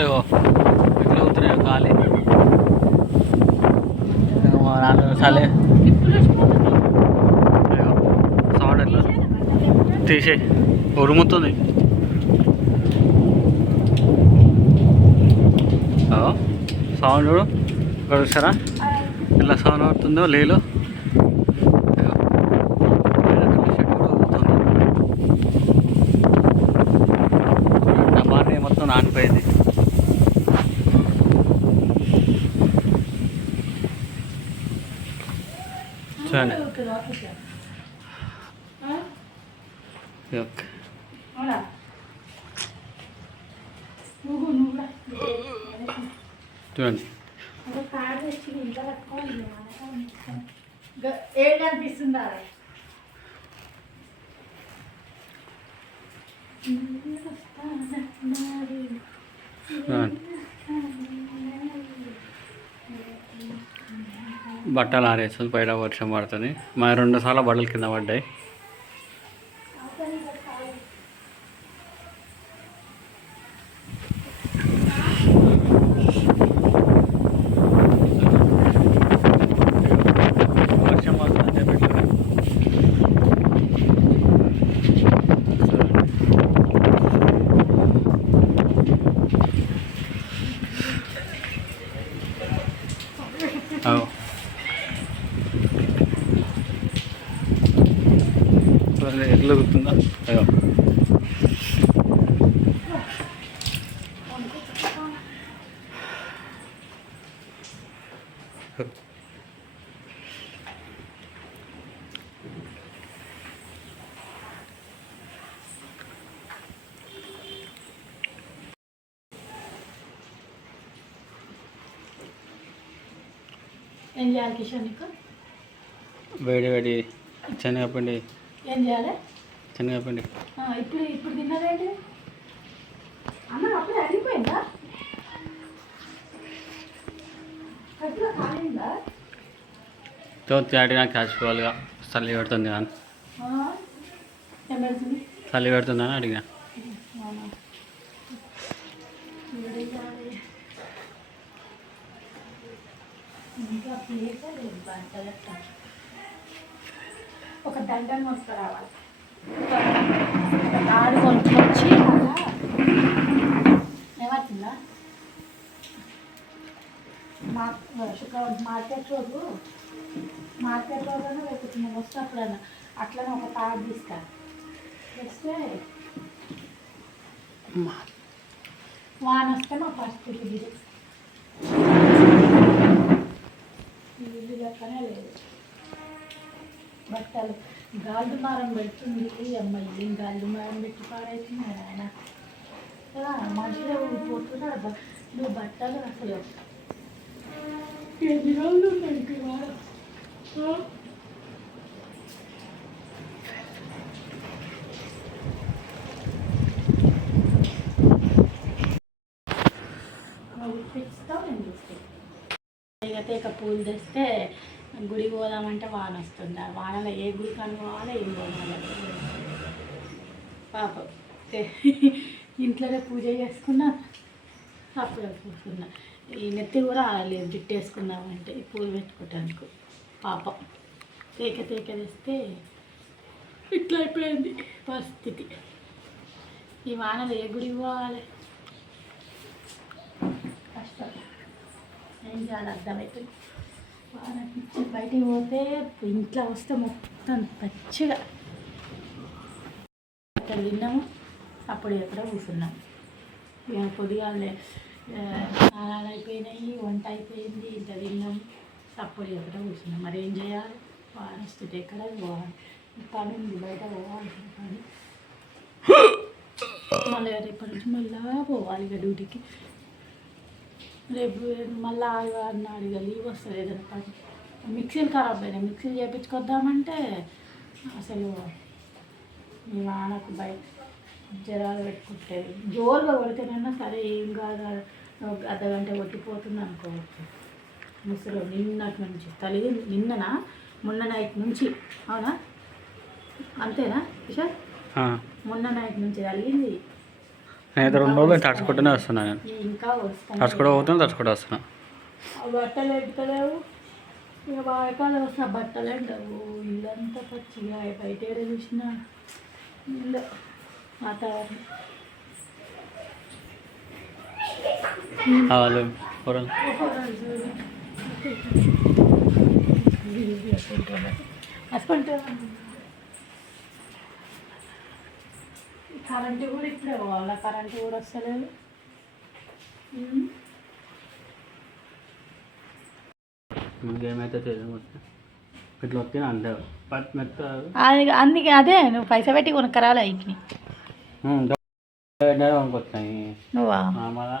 చూడలేవో ఎట్లా అవుతున్నాయో ఖాళీ చాలే సౌండ్ ఎట్లా తీసే ఉరుముతుంది. సౌండ్ ఇక్కడ చూసారా ఎలా సౌండ్ అవుతుందో లేలో టమాటా మొత్తం నానిపోయింది. చూడండి చూడండి ఏం కనిపిస్తుందా? బట్టలు ఆరేస్తుంది, బయట వర్షం పడుతుంది. మా 2 సార్లు బట్టలు కింద పడ్డాయి. వర్షం పడుతుంది పెట్టలేదు. ఎట్లా గుర్తుందా? అయ్యో ఏం చేయాలి కిషోర్ నీకు? వేడి వేడి శనగపిండి. ఏం చేయాలి? శనగపిండి ఇప్పుడు ఇప్పుడు తిన్నదేంటి అన్న? అప్పుడే అడిగిపోయిందా? కడుపులో కాలిందా? తేటినా కాచుకోవాలిగా. చలి పెడుతుంది కానీ ఏం పెడుతుంది? చలి పెడుతుందని అడిగిన. ఇంకా ఒక దండం మోసుకురావాలి. ఒక తాడు కొనుక్కొచ్చి అలా ఏమవుతుందా శుక్రవారం మార్కెట్ రోజున లేకపోతే నేను వస్తున్నప్పుడన్నా అట్లనే ఒక తాడు తీసుకురా. వస్తే వాన వస్తే మా పరిస్థితి ఇల్లు లెక్కనే లేదు. బట్టలు గాలి దుమారం పెడుతుంది. అమ్మాయి ఏం గాలి దుమారం పెట్టి పాడైతుంది ఆయన కదా. మధ్యలో పోతున్నాడు. నువ్వు బట్టలు అసలు ఎన్ని రోజులు ఉన్నాయి వారం? ఇక పూలు తెస్తే గుడి పోదామంటే వాన వస్తుంది. ఆ వానలో ఏ గుడి కనుకోవాలి, ఏం పోవాలి? పాప ఇంట్లోనే పూజ చేసుకున్నా, అప్పుడు కూర్చున్నా. ఈ నెత్తి కూడా ఆడలేదు. జుట్టు వేసుకుందామంటే పూలు పెట్టుకోవటానికి పాపం తేక తెస్తే ఇట్లా అయిపోయింది పరిస్థితి. ఈ వానలో ఏ గుడికి పోవాలి? కష్టం. ఏం చేయాలి అర్థమవుతుంది. వానకి బయటికి పోతే ఇంట్లో వస్తే మొత్తం పచ్చిగా అక్కడ తిన్నాము. అప్పుడు ఎక్కడ కూర్చున్నాం. ఇక పొద్దుగాలే స్నానాలు అయిపోయినాయి, వంట అయిపోయింది, ఇంత తిన్నాం. అప్పుడు ఎక్కడ కూర్చున్నాం. మరి ఏం చేయాలి? వాన వస్తుంది. ఎక్కడ పోవాలి? పని ఉంది, బయట పోవాలి పని. మళ్ళీ రేపటి నుంచి మళ్ళీ పోవాలి ఇక డ్యూటీకి. రేపు మళ్ళీ ఆదివారం నాడు ఇక లీవ్ వస్తుంది. ఏదైనా పని మిక్సీలు ఖరాబ్ అయినాయి. మిక్సీలు చేయించుకొద్దామంటే అసలు ఈ వానకు బయట జ్వరాలు పెట్టుకుంటుంది. జోరుగా కొడితేనన్నా సరే ఏం కాదు, అర్ధగంట కొట్టిపోతుంది అనుకోవచ్చు. ముసలు నిన్నటి నుంచి నిన్ననా మొన్న నైట్ నుంచి. అవునా? అంతేనా కిషోర్? మొన్న నైట్ నుంచి కలిగింది. నేనైతే 2 రోజులు తడుచుకుంటూనే వస్తున్నాను నేను. ఇంకా వస్తాను. తడుచుకుంటూ పోతున్నా తడుచుకుంటూ వస్తున్నా. ఆ బట్టలు ఎండుతలేవు. ఇక వాడకాలం వస్తే ఆ బట్టలు ఎండవు. ఇల్లంతా పచ్చిగా బయట ఏడ చూసిన ఇల్లు వాతావరణం. వాళ్ళు కూరలు హస్బెండ్ కరెంటు కూడా ఇప్పుడే పోవాలా, కరెంటు కూడా వస్తలేదు. ఇంకేమైతే తెలియదు ఇట్లా వచ్చిన అంతే మెత్త. అందుకే అదే నువ్వు పైసా పెట్టి కొనుక్కరాలే ఇంటిని. కొనుక్కొచ్చాయి నువ్వా మళ్ళా